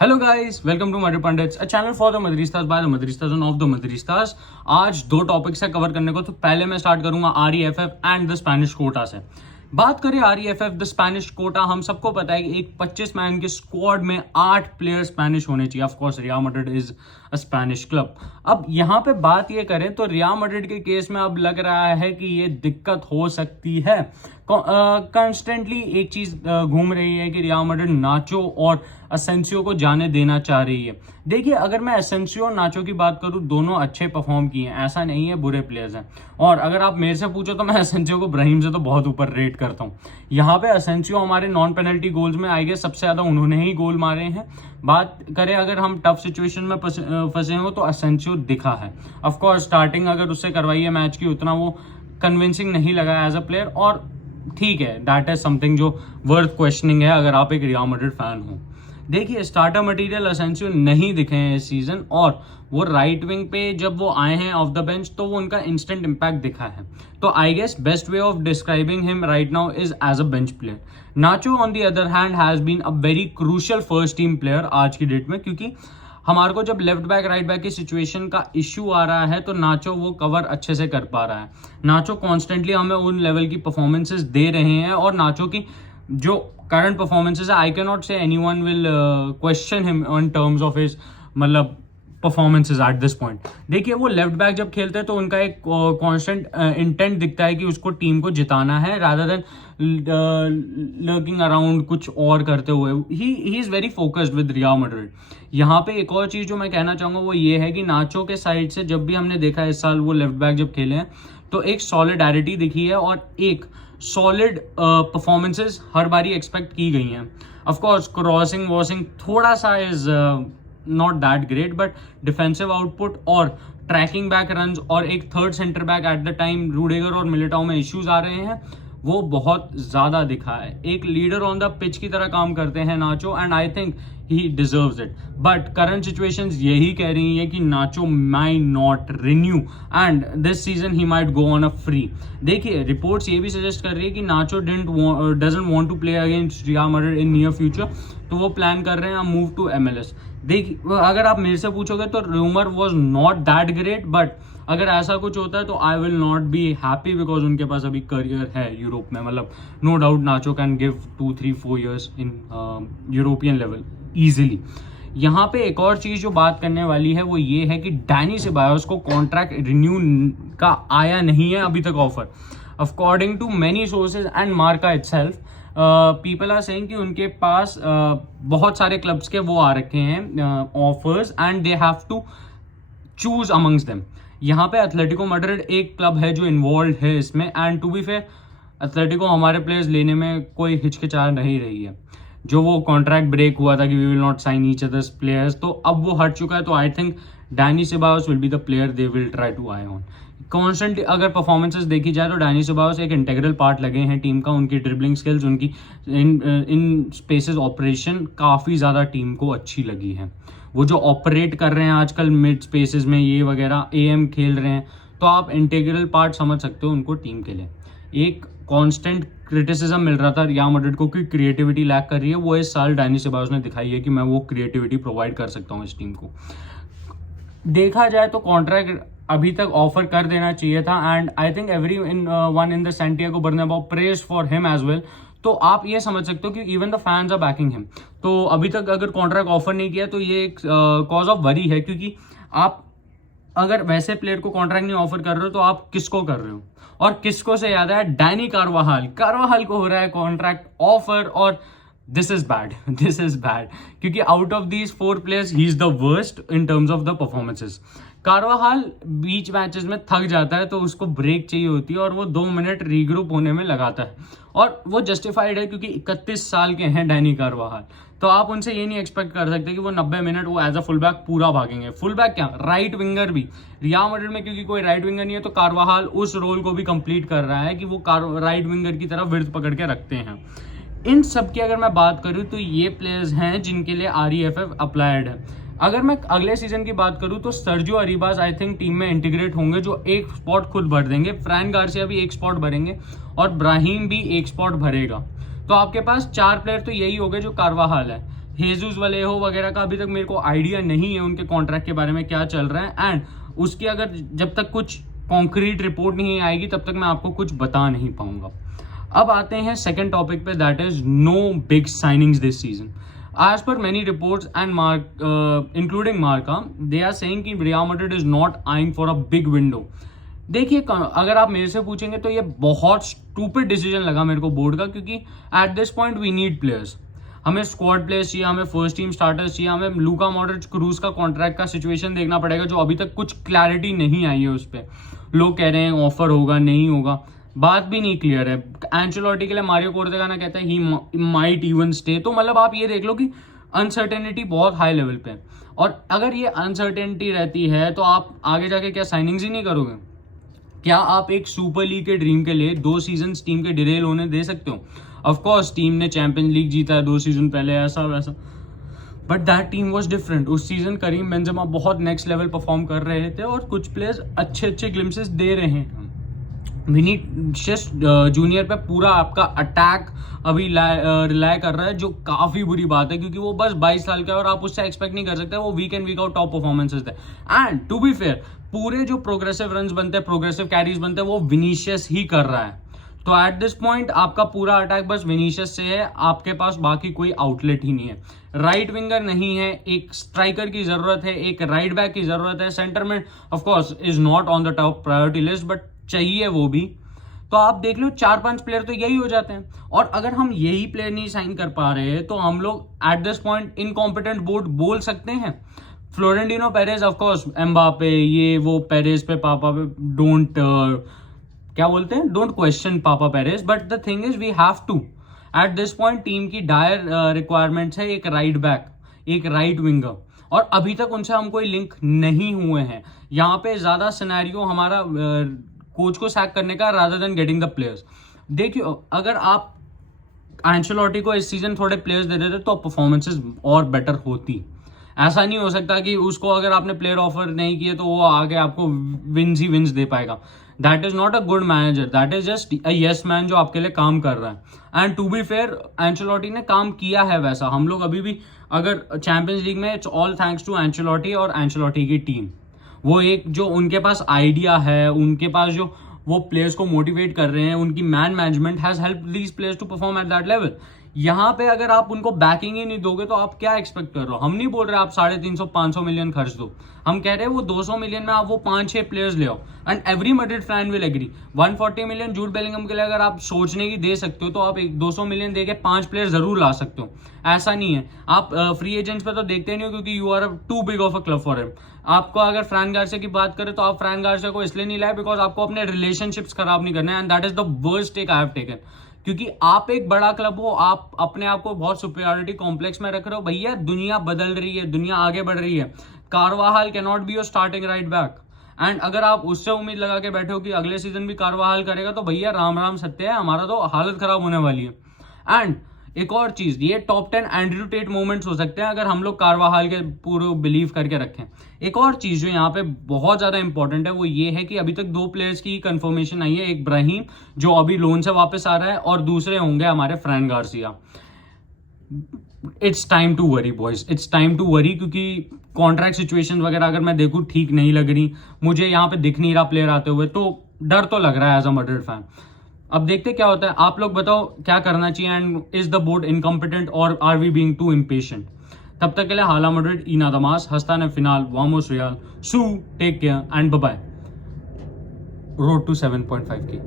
Hello guys, welcome to Madrid Pundits, a channel for the Madridistas by the Madridistas and of the Madridistas। आज दो topics है cover करने को। तो पहले मैं स्टार्ट करूंगा REFF and the Spanish quota से। बात करें REFF द स्पेनिश कोटा, हम सबको पता है कि एक 25 मैन के स्क्वाड में 8 प्लेयर स्पेनिश होने चाहिए। Of course real Madrid is a Spanish club. अब यहाँ पे बात ये करें तो रियल मैड्रिड के केस में अब लग रहा है कि ये दिक्कत हो सकती है। कंस्टेंटली एक चीज घूम रही है कि रियल मैड्रिड नाचो और असेंसियो को जाने देना चाह रही है। देखिए, अगर मैं असेंसियो और नाचो की बात करूं, दोनों अच्छे परफॉर्म किए हैं, ऐसा नहीं है बुरे प्लेयर्स हैं। और अगर आप मेरे से पूछो तो मैं असेंसियो को ब्राहिम से तो बहुत ऊपर रेट करता हूं। यहाँ पे असेंसियो हमारे नॉन पेनल्टी गोल्स में आई गेस सबसे ज्यादा उन्होंने ही गोल मारे हैं। बात करें अगर हम टफ सिचुएशन में फंसे हो तो असेंसियो दिखा है। ऑफकोर्स स्टार्टिंग अगर उससे करवाई है मैच की, उतना वो कन्विंसिंग नहीं लगा एज अ प्लेयर, और ठीक है, दैट इज समथिंग जो वर्थ क्वेश्चनिंग है अगर आप एक रियल मैड्रिड फैन हो। देखिए, स्टार्टर मटेरियल असेंसियो नहीं दिखे हैं इस सीजन, और वो राइट विंग पे जब वो आए हैं ऑफ द बेंच तो वो उनका इंस्टेंट इम्पैक्ट दिखा है। तो I guess best way of describing him right now is as a bench player. Nacho on the other hand has been a very crucial first team player आज की date में, क्योंकि हमारे को जब लेफ्ट बैक राइट बैक की situation का issue आ रहा है तो नाचो वो कवर अच्छे से कर पा रहा है। नाचो कॉन्स्टेंटली हमें उन लेवल की परफॉर्मेंसेस दे रहे हैं, और नाचो की जो करंट परफॉर्मेंसेस है, आई कैन नॉट से anyone will question him on terms of his मतलब परफॉर्मेंसेज एट दिस पॉइंट। देखिए, वो लेफ्ट बैक जब खेलते हैं तो उनका एक कांस्टेंट इंटेंट दिखता है कि उसको टीम को जिताना है, रादर देन लर्किंग अराउंड कुछ और करते हुए। He is very focused with real Madrid. यहाँ पे एक और चीज जो मैं कहना चाहूंगा वो ये है कि नाचो के साइड से जब भी हमने देखा इस साल वो लेफ्ट बैक जब खेले हैं तो एक सॉलिडारिटी दिखी है और एक सॉलिड परफॉर्मेंसेस हर बारी एक्सपेक्ट की गई हैं। ऑफकोर्स क्रॉसिंग वॉसिंग थोड़ा सा is not that great, but defensive output और ट्रैकिंग बैक रन्स और एक third centre back at the time Rudiger और मिलिटाओ में इश्यूज आ रहे हैं, वो बहुत ज्यादा दिखा है। एक लीडर ऑन द पिच की तरह काम करते हैं Nacho, and I think he deserves it. But current situations यही कह रही है कि Nacho might not renew and this season he might go on a free. देखिए, रिपोर्ट्स ये भी सजेस्ट कर रही है कि Nacho doesn't want to play against Real Madrid in near future, तो वो प्लान कर रहे हैं मूव टू MLS। देखिए, अगर आप मेरे से पूछोगे तो rumour was not that great, but अगर ऐसा कुछ होता है तो I will not be happy, because उनके पास अभी करियर है यूरोप में। मतलब no doubt Nacho can give 2-3-4 years in European level easily. यहाँ पे एक और चीज जो बात करने वाली है वो ये है कि डैनी सेबायोस को कॉन्ट्रैक्ट रिन्यू का आया नहीं है अभी तक ऑफर। According to many sources and Marca itself, people are saying कि उनके पास बहुत सारे क्लब्स के वो आ रखे हैं offers, and they have to choose amongst them. यहाँ पे एथलेटिको मैड्रिड एक क्लब है जो इन्वॉल्व है इसमें, and to be fair Atletico हमारे प्लेयर्स लेने में कोई हिचकिचा नहीं रही है। जो वो कॉन्ट्रैक्ट ब्रेक हुआ था कि we will not sign each others players, तो अब वो हट चुका है। तो I think Dani Ceballos will be the player they will try to eye on. Constant अगर परफॉर्मेंसेस देखी जाए तो डैनी सेबायोस एक इंटेग्रल पार्ट लगे हैं टीम का। उनकी ड्रिबलिंग स्किल्स, उनकी इन स्पेसेस ऑपरेशन काफ़ी ज़्यादा टीम को अच्छी लगी है। वो जो ऑपरेट कर रहे हैं आजकल मिड स्पेसेस में ये वगैरह AM खेल रहे हैं, तो आप इंटेग्रल पार्ट समझ सकते हो उनको टीम के लिए। एक कांस्टेंट क्रिटिसिज्म मिल रहा था रियल मैड्रिड को कि क्रिएटिविटी लैक कर रही है, वो इस साल डैनी सेबायोस ने दिखाई है कि मैं वो क्रिएटिविटी प्रोवाइड कर सकता हूँ इस टीम को। देखा जाए तो कॉन्ट्रैक्ट अभी तक ऑफर कर देना चाहिए था, and I think everyone in the Santiago Bernabeu praise for him as well. तो आप ये समझ सकते हो कि even the fans are backing him. तो अभी तक अगर कॉन्ट्रैक्ट ऑफर नहीं किया तो ये एक कॉज ऑफ वरी है, क्योंकि आप अगर वैसे प्लेयर को कॉन्ट्रैक्ट नहीं ऑफर कर रहे हो तो आप किसको कर रहे हो। और किसको से याद है, डैनी कारवाहाल को हो रहा है कॉन्ट्रैक्ट ऑफर, और दिस इज बैड क्योंकि out of these 4 players he is the worst in terms of the performances. कारवाहाल beach matches में थक जाता है तो उसको ब्रेक चाहिए होती है, और वो 2 मिनट रीग्रुप होने में लगाता है, और वो जस्टिफाइड है क्योंकि 31 साल के हैं डैनी कारवाहाल। तो आप उनसे ये नहीं एक्सपेक्ट कर सकते कि वो 90 मिनट वो एज अ फुल बैक पूरा भागेंगे। फुल बैक क्या, राइट विंगर भी रियल मैड्रिड में क्योंकि कोई राइट विंगर नहीं है, तो कारवाहाल उस रोल को भी कंप्लीट कर रहा है कि वो राइट विंगर की तरफ विड्थ पकड़ के रखते हैं। इन सब की अगर मैं बात करूं तो ये प्लेयर्स हैं जिनके लिए REFF अप्लाइड है। अगर मैं अगले सीजन की बात करूं तो सर्जियो अरीबाज आई थिंक टीम में इंटीग्रेट होंगे, जो एक स्पॉट खुद भर देंगे। फ्रैन गार्सिया भी एक स्पॉट भरेंगे और ब्राहिम भी एक स्पॉट भरेगा। तो आपके पास 4 प्लेयर तो यही हो गए जो कारवाहाल है। हेजूस वालेहो वगैरह का अभी तक मेरे को आइडिया नहीं है उनके कॉन्ट्रैक्ट के बारे में क्या चल रहा है, एंड उसकी अगर जब तक कुछ कॉन्क्रीट रिपोर्ट नहीं आएगी तब तक मैं आपको कुछ बता नहीं पाऊंगा। अब आते हैं सेकंड टॉपिक पे, that is no big signings this season. As per many reports and including Marca, they are saying कि Real Madrid is not eyeing for a big window. देखिए, अगर आप मेरे से पूछेंगे तो ये बहुत स्टूपिड डिसीजन लगा मेरे को बोर्ड का, क्योंकि at this point we need players. हमें स्क्वाड प्लेयर्स चाहिए, हमें फर्स्ट टीम स्टार्टर्स चाहिए, हमें लूका मॉड्रिच क्रूज का कॉन्ट्रैक्ट का सिचुएशन देखना पड़ेगा, जो अभी तक कुछ क्लैरिटी नहीं आई है उस पर। लोग कह रहे हैं ऑफर होगा, नहीं होगा, बात भी नहीं क्लियर है। एंचेलोटी के लिए मारियो कोर्तेगाना कहता है ही माइट इवन स्टे, तो मतलब आप ये देख लो कि अनसर्टेनिटी बहुत हाई लेवल पे है। और अगर ये अनसर्टेनिटी रहती है तो आप आगे जाके क्या साइनिंग्स ही नहीं करोगे? क्या आप एक सुपर लीग के ड्रीम के लिए 2 सीजन टीम के डिरेल होने दे सकते हो? ऑफकोर्स टीम ने चैंपियंस लीग जीता है 2 सीजन पहले, ऐसा वैसा, but that team was different. उस सीजन करीम बेंजेमा बहुत नेक्स्ट लेवल परफॉर्म कर रहे थे और कुछ प्लेयर्स अच्छे अच्छे ग्लिम्सेस दे रहे हैं। विनीशियस जूनियर पे पूरा आपका अटैक अभी रिलाय कर रहा है, जो काफी बुरी बात है, क्योंकि वो बस 22 साल का है और आप उससे एक्सपेक्ट नहीं कर सकते वो वीक इन वीक आउट टॉप परफॉर्मेंसेस थे। एंड टू बी फेयर, पूरे जो प्रोग्रेसिव रन्स बनते हैं, प्रोग्रेसिव कैरीज बनते हैं, वो विनीशियस ही कर रहा है। तो एट दिस पॉइंट आपका पूरा अटैक बस विनीशियस से है, आपके पास बाकी कोई आउटलेट ही नहीं है। राइट विंगर नहीं है, एक स्ट्राइकर की जरूरत है, एक राइट बैक की जरूरत है। सेंटर में of course is not on the top priority list, but चाहिए वो भी। तो आप देख लो 4-5 प्लेयर तो यही हो जाते हैं, और अगर हम यही प्लेयर नहीं साइन कर पा रहे हैं तो हम लोग eight this point incompetent board बोल सकते हैं। Florentino Perez, of course Mbappe, ये वो पेरेज पे पापा पे डोंट क्या बोलते हैं, don't question Papa Perez, but the thing is we have to at this point team की डायर रिक्वायरमेंट्स है एक राइट बैक, एक राइट विंगर, और अभी तक उनसे हम कोई लिंक नहीं हुए हैं। यहाँ पे ज्यादा सिनेरियो हमारा कोच को सैक करने का rather than getting the players. देखियो, अगर आप एंचेलोटी को इस सीजन थोड़े प्लेयर्स दे देते तो परफॉर्मेंसेस और बेटर होती। ऐसा नहीं हो सकता कि उसको अगर आपने प्लेयर ऑफर नहीं किए तो वो आगे आपको विन्स ही विन्स दे पाएगा। That is not a good manager, that is just a yes man जो आपके लिए काम कर रहा है। And to be fair, Ancelotti ने काम किया है वैसा। हम लोग अभी भी अगर चैंपियंस लीग में, it's all thanks to Ancelotti और एंचेलोटी की टीम। वो एक जो उनके पास आइडिया है, उनके पास जो वो प्लेयर्स को मोटिवेट कर रहे हैं, उनकी man management has help these players to perform at that level. यहाँ पे अगर आप उनको बैकिंग ही नहीं दोगे तो आप क्या एक्सपेक्ट कर रहे हो? हम नहीं बोल रहे आप 350-500 मिलियन खर्च दो, हम कह रहे हैं वो 200 मिलियन में आप वो 5-6 प्लेयर्स ले आओ, and every Madrid fan will agree. 140 million Jude Bellingham के लिए अगर आप सोचने की दे सकते हो तो आप 200 मिलियन देके 5 प्लेयर जरूर ला सकते हो। ऐसा नहीं है, आप फ्री एजेंट्स पे तो देखते नहीं हो क्योंकि you are too big of a club for him. आपको अगर फ्रैंक गार्सिया की बात करें तो आप फ्रैंक गार्सिया को इसलिए नहीं लाए बिकॉज आपको अपने रिलेशनशिप्स खराब नहीं करने, and that is the worst take I have taken. क्योंकि आप एक बड़ा क्लब हो, आप अपने आप को बहुत सुपीरियरिटी कॉम्प्लेक्स में रख रहे हो। भैया दुनिया बदल रही है, दुनिया आगे बढ़ रही है। कारवाहाल can not be your starting right back, and अगर आप उससे उम्मीद लगा के बैठे हो कि अगले सीजन भी कारवाहाल करेगा तो भैया राम राम सत्य है, हमारा तो हालत खराब होने वाली है। एंड एक और चीज, ये टॉप 10 एंड्रयू टेट मोमेंट्स हो सकते हैं अगर हम लोग कारवाहाल के पूरे बिलीव करके रखें। एक और चीज जो यहाँ पे बहुत ज्यादा इंपॉर्टेंट है वो ये है कि अभी तक 2 प्लेयर्स की कंफर्मेशन आई है, एक ब्राहीम जो अभी लोन से वापस आ रहा है, और दूसरे होंगे हमारे Frank Garcia. It's time to worry boys, it's time to worry, क्योंकि कॉन्ट्रैक्ट सिचुएशन वगैरह अगर मैं देखूं ठीक नहीं लग रही मुझे, यहाँ पे दिख नहीं रहा प्लेयर आते हुए, तो डर तो लग रहा है एज अ मैड्रिड फैन। अब देखते क्या होता है, आप लोग बताओ क्या करना चाहिए, and is the board incompetent और are we being too impatient? तब तक के लिए हाला Madrid y nada más, hasta en el final, vamos Real, su, take care and bye bye, road to 7.5K।